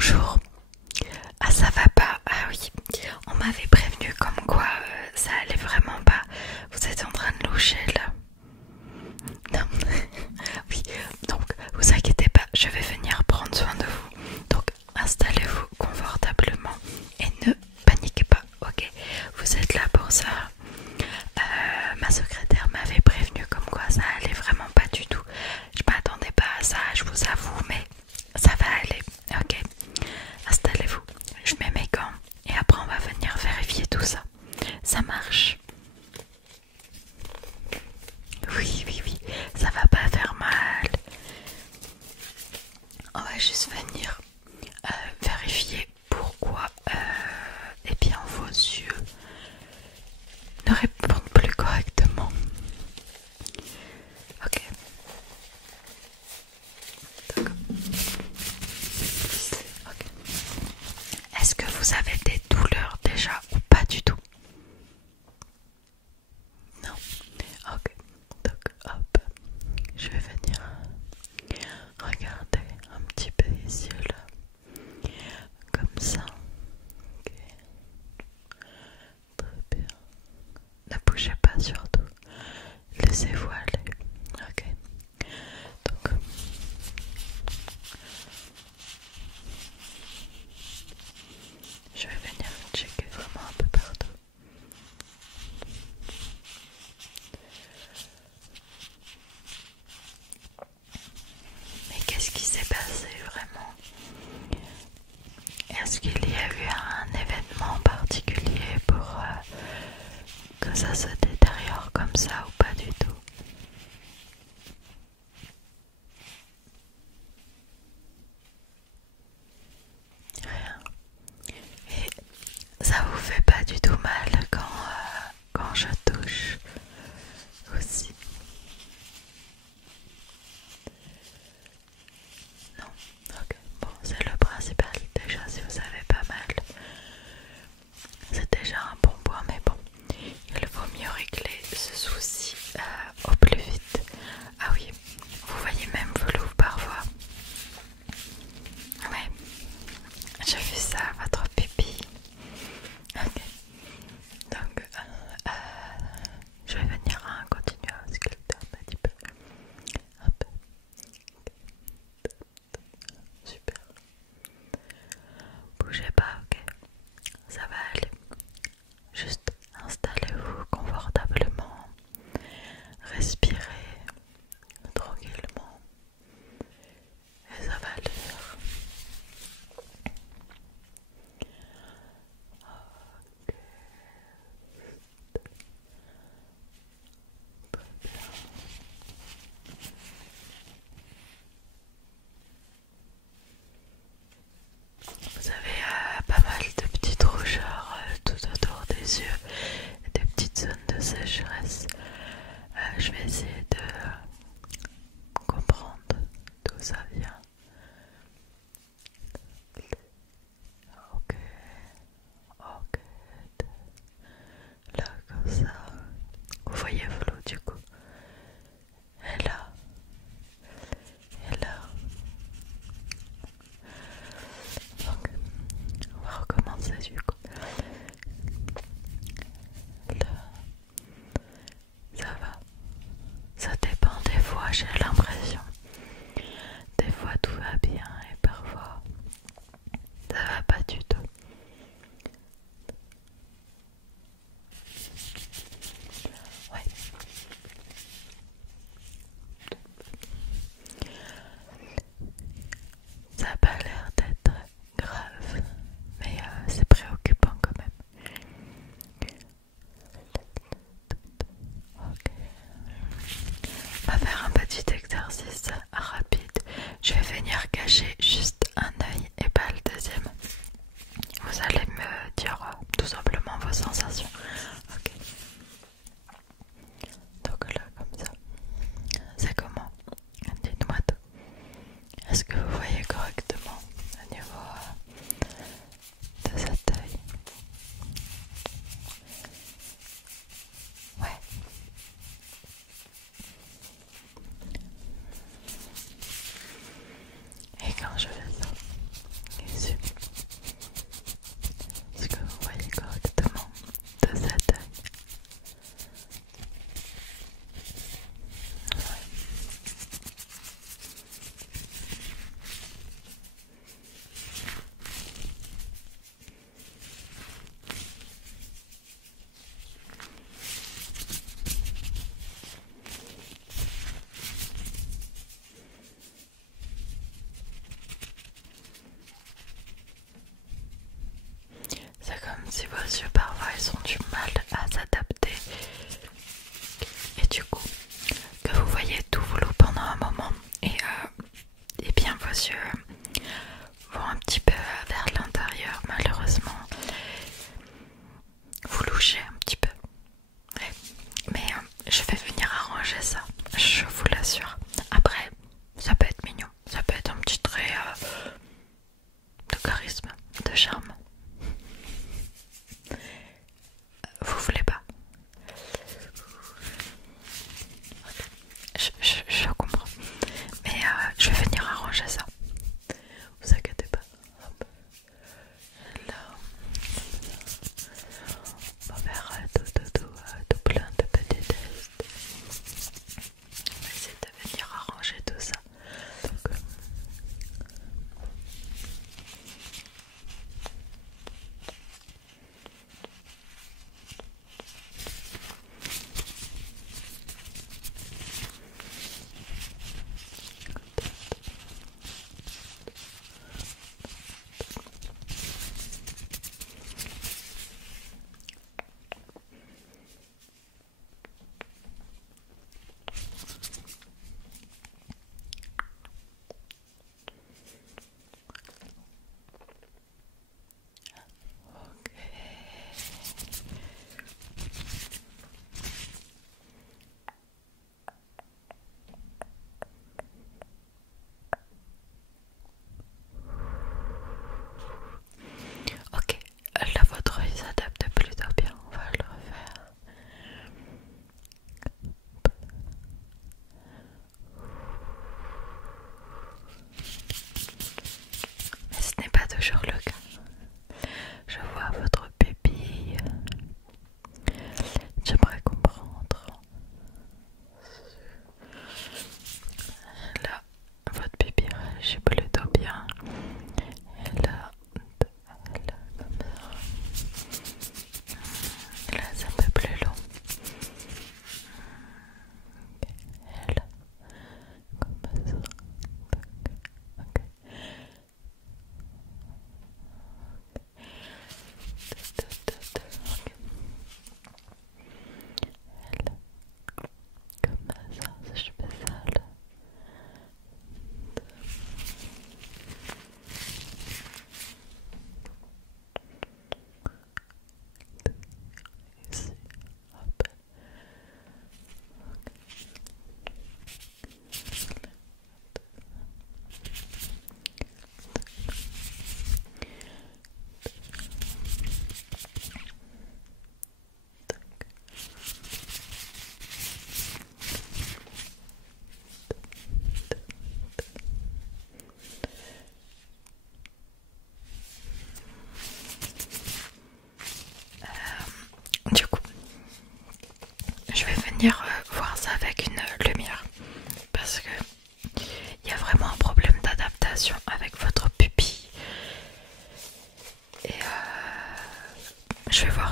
Bonjour. Ah, ça va pas? Ah oui, on m'avait prévenu comme quoi ça allait vraiment pas. Vous êtes en train de loucher là? Non. Oui, donc vous inquiétez pas, je vais venir prendre soin de vous. Donc installez-vous confortablement et ne paniquez pas, ok? Vous êtes là pour ça. Ma secrétaire m'avait prévenu comme quoi ça allait vraiment pas du tout. Je m'attendais pas à ça, je vous avoue, mais ça va aller, ok? Installez-vous, je mets mes gants et après on va venir vérifier tout ça. Ça marche? Oui, oui, oui, ça va pas faire mal. On va juste venir vérifier pourquoi eh bien vos yeux ne répondent plus correctement. Ok. D'accord. Ok. Est-ce que vous avez des douleurs déjà ou pas du tout? Non. Ok. Donc hop, je vais venir regarder un petit peu ici là, comme ça. Ok. Très bien. Ne bougez pas surtout. Laissez-vous aller. Ok. Donc je vais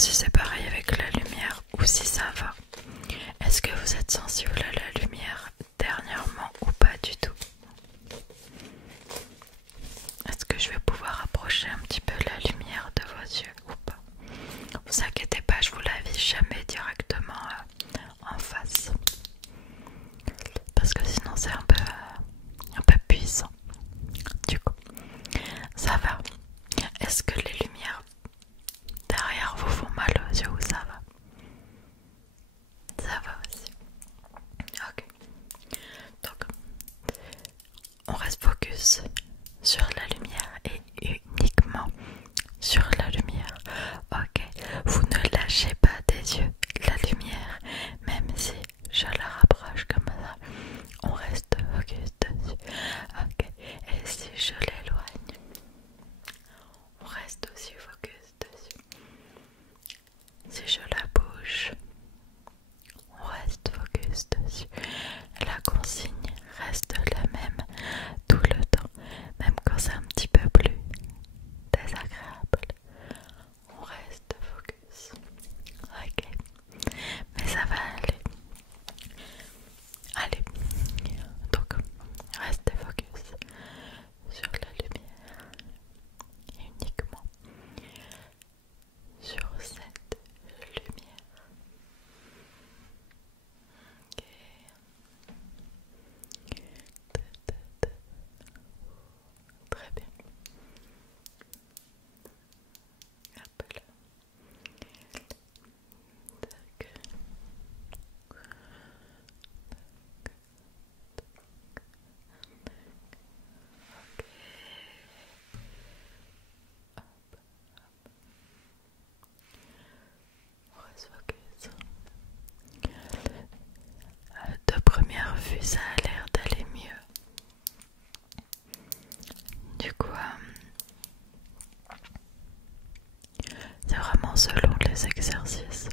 si c'est pareil avec la lumière ou si ça va. Est-ce que vous êtes sensible à la lumière dernièrement ou pas du tout? Est-ce que je vais pouvoir approcher un petit peu la lumière de vos yeux ou pas? Vous inquiétez pas, je vous la vis jamais directement en face. Parce que sinon c'est un peu puissant. Du coup, ça va. Est-ce que les lumières derrière vous font mal aux yeux ou ça va? Ça va aussi. Ok. Donc, on reste focus sur la lumière et uniquement sur la lumière. Ok. Vous ne lâchez pas des yeux la lumière, même si je la rapproche comme ça. On reste focus dessus. Ok. Et si je l'éloigne, on reste aussi focus dessus. Si je la bouge, on reste focus dessus. La consigne reste la même tout le temps, même quand c'est un petit peu plus désagréable. On reste focus. Ok, mais ça va aller. Allez, donc restez focus sur la lumière et uniquement sur cette lumière. Ok. Très bien. Hop là. Tac. On reste focus. De première vue, ça a l'air d'aller mieux. Du coup, c'est vraiment selon les exercices.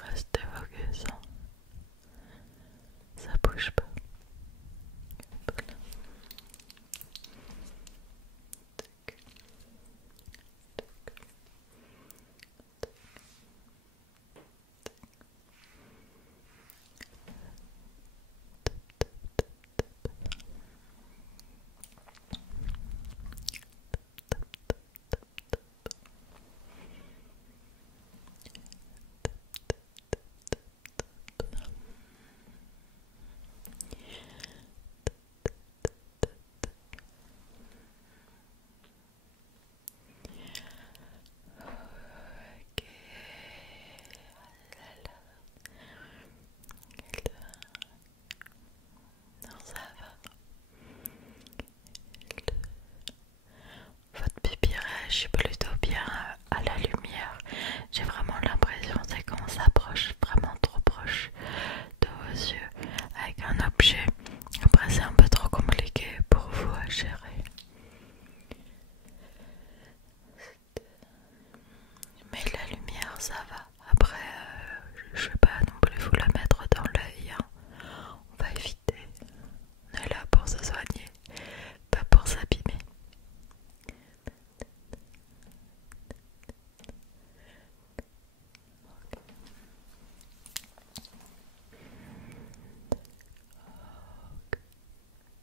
Restez focus. Ça bouge pas. Hop là. Tac. Ok. Non, ça va. Votre pipi réagit plutôt bien à la lumière. J'ai vraiment l'impression c'est qu'on s'approche vraiment trop proche de vos yeux avec un objet. Après c'est un peu trop compliqué pour vous à gérer. Mais la lumière ça va. Après je vais pas non plus vous la mettre dans l'œil, hein. On va éviter. On est là pour se soigner, pas pour s'abîmer.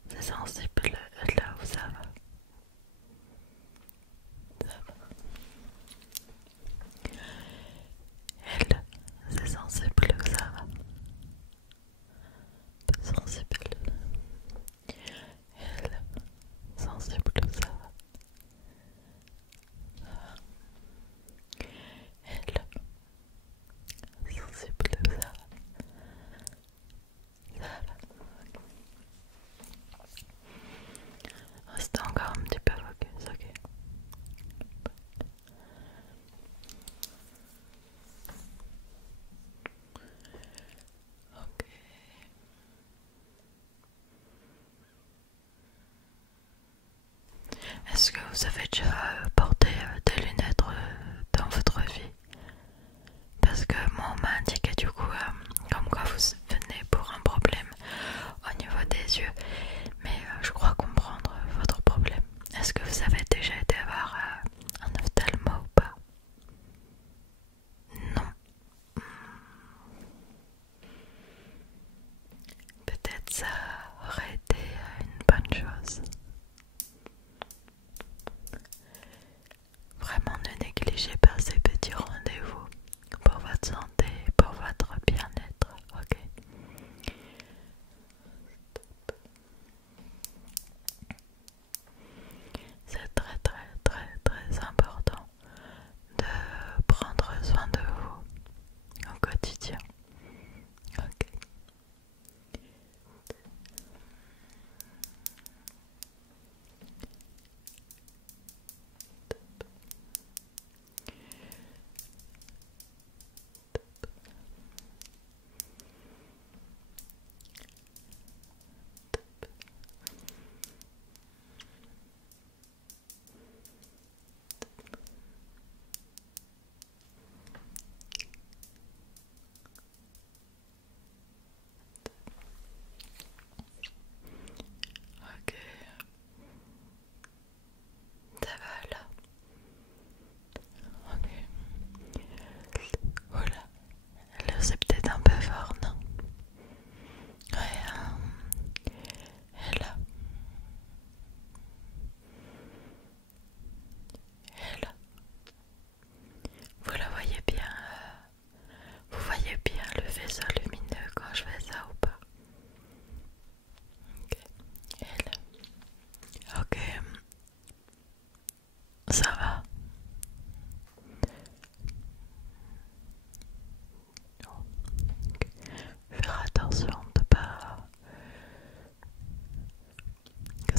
C'est sensible là où ça va. Ça va. Elle, c'est sensible où ça va. Sensible. Elle, sensible où ça va. Elle, sensible où ça va. Ça va. Reste encore un petit peu focus, ok. Ok. Est-ce que vous avez déjà porté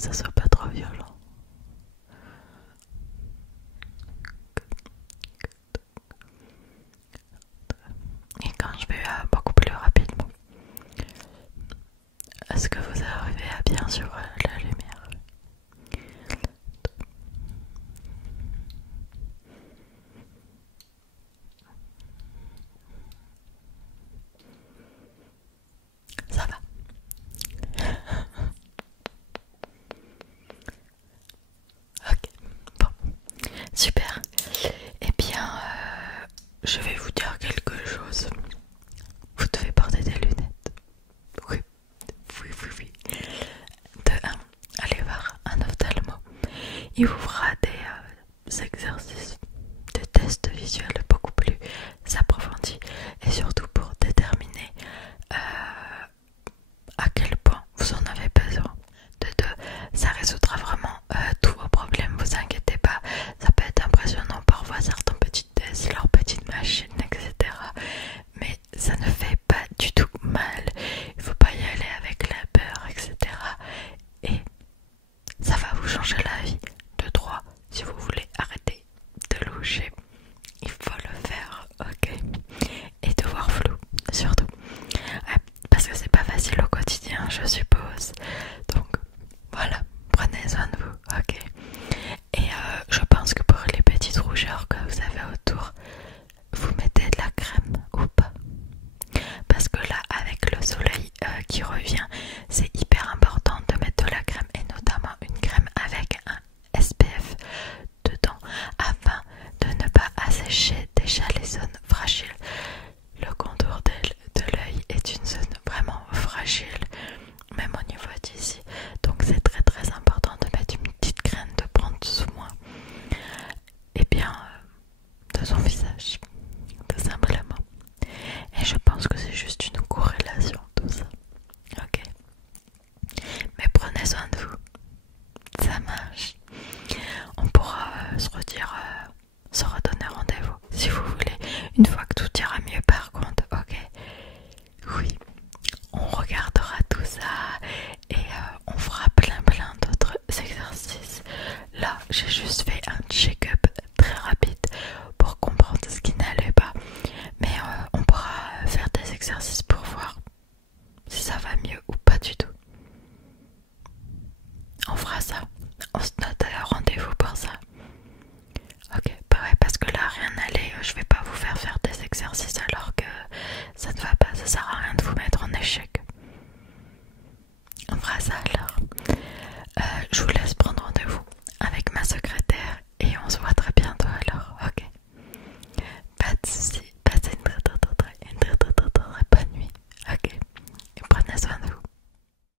ça soit pas trop violent. Et quand je vais beaucoup plus rapidement, est-ce que vous arrivez à bien suivre la lumière? Ça va. Ok, bon, super. Eh bien, je vais vous dire quelque chose. Vous devez porter des lunettes. Oui, oui, oui, oui. De 1, allez voir un ophtalmo. Il vous fera des exercices de tests visuels beaucoup plus approfondis et surtout pour déterminer à quel point vous en avez besoin. De 2, ça résoudra vraiment tous vos problèmes, vous inquiétez pas. Ça peut être impressionnant parfois certains petits tests, leurs petites machines, etc. Mais ça ne fait pas du tout mal. Il faut pas y aller avec la peur, etc. Et ça va vous changer la vie. De 3, si vous voulez arrêter de loucher, il faut le faire, ok? Et de voir flou, surtout. Parce que c'est pas facile au quotidien, je suppose. Donc voilà, prenez soin de vous, ok? Et je pense que pour les petites rougeurs que vous avez autour, vous mettez de la crème ou pas? Parce que là, avec le soleil qui revient, c'est hyper important de mettre de la crème et notamment une crème avec un SPF dedans afin de ne pas assécher déjà les zones fragiles. Le contour de l'œil est une zone vraiment fragile, même au niveau d'ici. Donc c'est très très important de mettre une petite crème, de prendre soin et bien de son visage, tout simplement. Et je pense que c'est juste une corrélation tout ça. Ok. Mais prenez soin de vous. Ça marche. On pourra se redire, se redonner rendez-vous si vous voulez. Une fois que tout ira mieux par contre, ok? Oui. On regardera tout ça et on fera plein d'autres exercices. Là, j'ai juste fait un check-up très rapide pour comprendre ce qui n'allait pas. Mais on pourra faire des exercices pour voir si ça va mieux ou pas du tout. On fera ça. On se note rendez-vous pour ça. Ok, pareil, parce que là, rien n'allait. Je vais pas vous faire des exercices alors que ça ne va pas. Ça sert à rien de vous mettre en échec. On fera ça alors. Je voulais